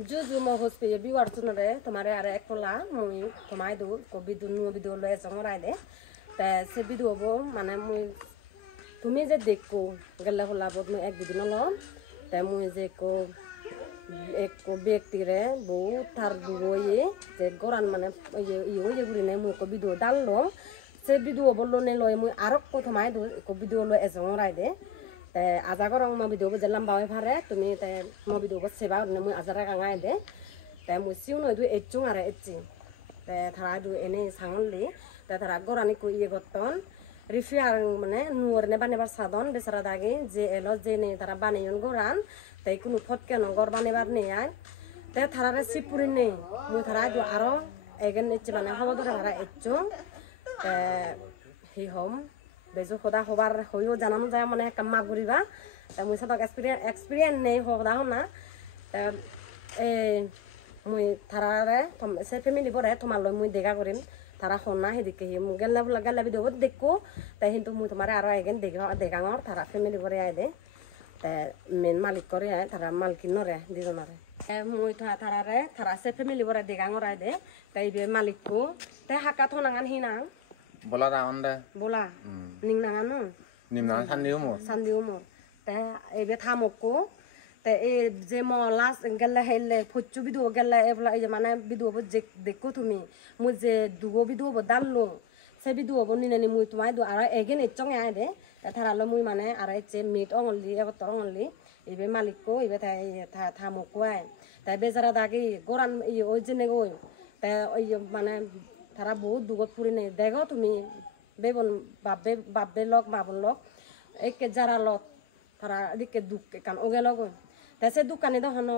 Juju mo hospital bi war tunare tomare are ekola mui tomai do ko bidu nu bidu le songorai de ta se bidu bo মানে মুই তুমি যে দেখো গেলা হলা বদ মুই এক দিন ন তা মুই যে কো এক কো ব্যক্তিরে বহু তার দুয়ে যে গরান মানে ইয়ে যে গুরি নে মুই কো বিদু ডাললো সে বিদু বললো নে লয় মুই আরক কো tomai do ko bidu lo e songorai de তে আজাগরং ম ভিডিও বজলাম বাই ফারে তুমি তে ম ভিডিও বসেবা নে মুই আজারা গাঙাই দে তে মুই সিউ নই দু এচুং আরে এচি তে থারা দু এনে সাংলি তে থারা গরানি কো ইয়ে গতন রিফিয়ার মানে নুর নে বানেবার সাদন বেসারা দাগে যে এলো যে নে তারা বানিয়ন গরান তে কোনো ফটকে নগর বানেবার নে আই তে থারা রে সিপুরি নে মুই থারা দু আরো এগেন এচি মানে হবদরে থারা এচুং তে হি হোম বেজো খোদা হবার হইও জানানো যায় মানে কাম্মা ঘুরিবা তা মুই সাদক এক্সপিরিয়েন্স নেই হদা হনা তা এ মুই থারারে সে ফ্যামিলি পরে তোমার লই মুই দেখা করিম তারা হনা হেদিকে হি মু গেলা ভিডিও দেখো তাই কিন্তু মুই তোমারে আরো এগেন দেখাঙর তারা ফ্যামিলি পরে আই দে তা মেন মালিক করে আয় তারা মালকিন নরে দিজনারে মুই থারারে তারা সে ফ্যামিলি পরে দেখাঙর আই দে তাই বে মালিককো তে হাকা থনাঙান হিনা bola raon de bola ning nanganu nim na sandiu mo te ebe thamoko te e je mo last gella hele phochu bidu gella ebla e mane bidu bo je dekko tumi mu je dugo bidu bo dallo se bidu bo ni nani mu tumai do ara again echong ya de thara lo mui mane ara che meet only e to only ebe malikko ebe ta thamoko ai ta bezara dagi goran e o je ne go ta oi mane তারা বহুত দুগত ফুরি নেই দেখো তুমি Bevon বাপবে লগ বাবন লগ একে যারা লগ তারা এদিকে দুঃখ কান ওগে লগ তাইছে দোকানে দহন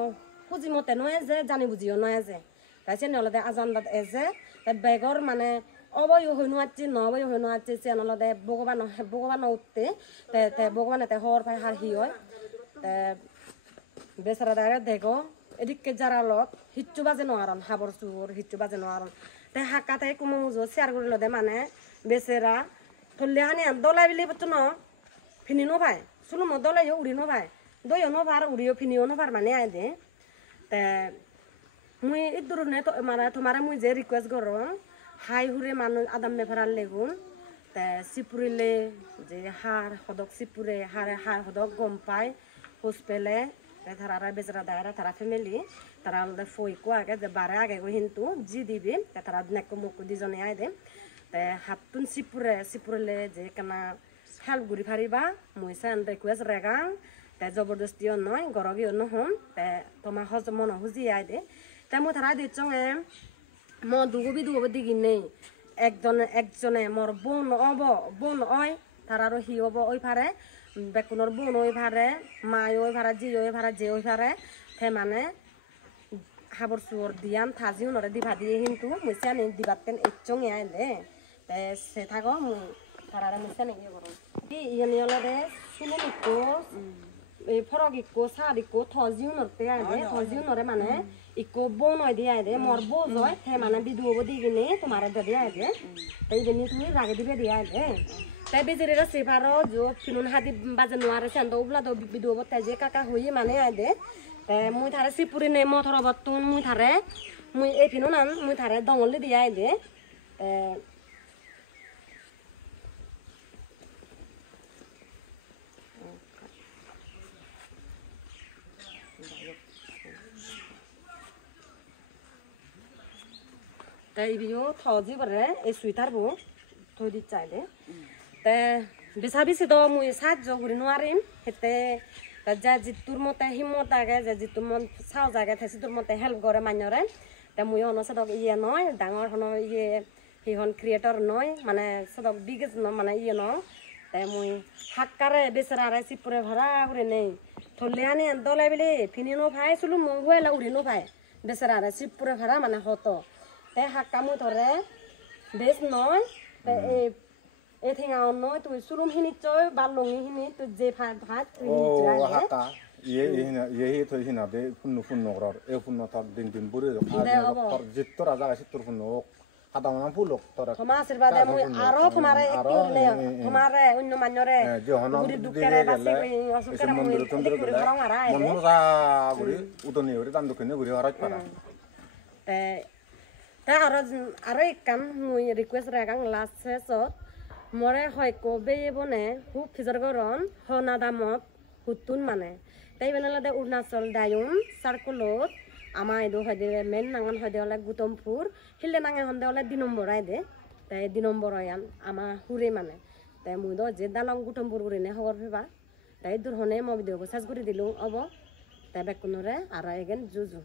খুঁজি মতে নয় যে জানি বুঝিও নয় যে তাইছে নলদে আজানদাত এজে বেগর মানে অবয় হইনো আছে নবয় হইনো আছে সে নলদে ভগবান উঠতে তে ভগবান এতে হর পাই হার হি হয় বেচারা দাঁড়ে দেখো এদিকে যারা লগ হিচ্ছু বাজে নোয়ারন হাবর চুর হিচ্ছু বাজে নোয়ারন তে হাকাতে কুমুজো শেয়ার করিল দে মানে বেচেরা থলে হানি দলাই বিলি বতো ন ফিনি নো ভাই সুলুম দলাই উড়ি নো ভাই দইও নো ভার উড়িও ফিনিও নো ভার মানে আই দে তে মুই ইদুর নে তো মানে তোমারে মুই যে রিকোয়েস্ট করো হাই হুরে মানুষ আদাম মেফারাল লেগুন তে সিপুরিলে যে হার হদক সিপুরে হারে হার হদক গম পাই হোসপেলে তারা বেচারা দায়রা তারা ফ্যামিলি তারা আলাদা ফই কো আগে যে বারে আগে গো হিন্তু জি দিবি তারা নেকো মুকো দিজনে আই দে তে হাতুন সিপুরেলে যে কানা হেল্প গুরি ফারিবা মই সান রিকোয়েস্ট রেগাং তে জবরদস্তিও নয় গরগিও নহম তে তোমা হজ মন হুজি আই দে তে মো তারা দিচং ম দুগো দিগি নেই একজনে মোর বোন অয় তারারও হি হব ওই ফারে বেকুনর বোন ওই ভারে মায় ওই ভাড়া জি ওই ভাড়া যে ওই ভারে সে মানে হাবর চুর দিয়ান থাজিও নরে দিভা দিয়ে কিন্তু মুসে আনি দিবাতেন একচং আই দে তে সে থাকো মুই তারারে মুসে নি করো কি ইয়ানি হলরে শুনে নিকো এই ফরক eco sir eco থজিও নরতে I they থজিও নরে মানে ইকো বোন ওই দিয়ে আই দে মোর বো জয় সে মানে বিদু হব দি গিনে তোমারে দে আই দে তাই দিনি তুমি রাগে দিবে দিয়ে আই দে তাই বেজেরা সেপারো जो फिनुन हादी बाजे नोआरे सेंदो उबला दो बिदो बते जे काका होई माने आदे ते मुई थारे सिपुरी ने मथरा बतुन मुई थारे मुई ए फिनुन आन मुई थारे दंगल दिया आदे তাই বিও থজি বরে এ সুইটার বো থই দি চাইলে তে বেসাবিসি তো মুই সাহায্য করি নোৱাৰিম হেতে যা জিতুর মতে হিম্মত আগে যে জিতুর মন চাও জাগে থাকি তোর মতে হেল্প করে মান্যরে তে মুই অনসদক ইয়ে নয় ডাঙর হন ইয়ে হিহন ক্রিয়েটর নয় মানে সদক বিগেজ ন মানে ইয়ে ন তে মুই হাক্কারে বেচারারে চিপুরে ভরা করে নেই থলে আনি দলাই বিলি ফিনি নো ভাই চুলু মই হুয়েলা উড়ি নো ভাই বেচারারে চিপুরে ভরা মানে হতো তে হাক্কা মুই ধরে বেশ নয় তে এই থিং আউন নয় তুই সুরুম হিনি চয় বালঙ্গি হিনি তুই যে ভাত তুই নিচা ও হাকা ইয়ে তো হিনা বে ফুন্ন রর এ ফুন্ন তার দিন বুড়ে আর জিত্তর রাজা আছে তোর ফুন্ন kata mana puluk tora Thoma আশীর্বাদে মই আরো তোমারে একটু নে তোমারে অন্য মান্যরে johono গুরি দুকেরে বাসি অসুকেরে মই tunduk গুরি ঘরং আরা monur sa guri utoni guri tam dukhine guri haraj para তে তে আরো একখান মই রিকোয়েস্ট রাগাং লাস্ট শেষত মরে হয়কো বেবনে হুক ফিজর গরন হনা দামত হুতুন মানে তাই বেনালাদে অৰুণাচল দায়ুম সার্কুলত আমা এদো হয়দে মেন নাঙান হয়দে হলে গুতমপুর হিলে নাঙে হন্দে হলে 2 নম্বর আইদে তাই 2 নম্বর আয়ান আমা হুরে মানে তাই মুই দ যে দালং গুতমপুর গুরিনে খবর ফিবা তাই দূর হনে মই ভিডিও সাজ করে দিলু অব তাই বেকুনরে আর এগেন জুজু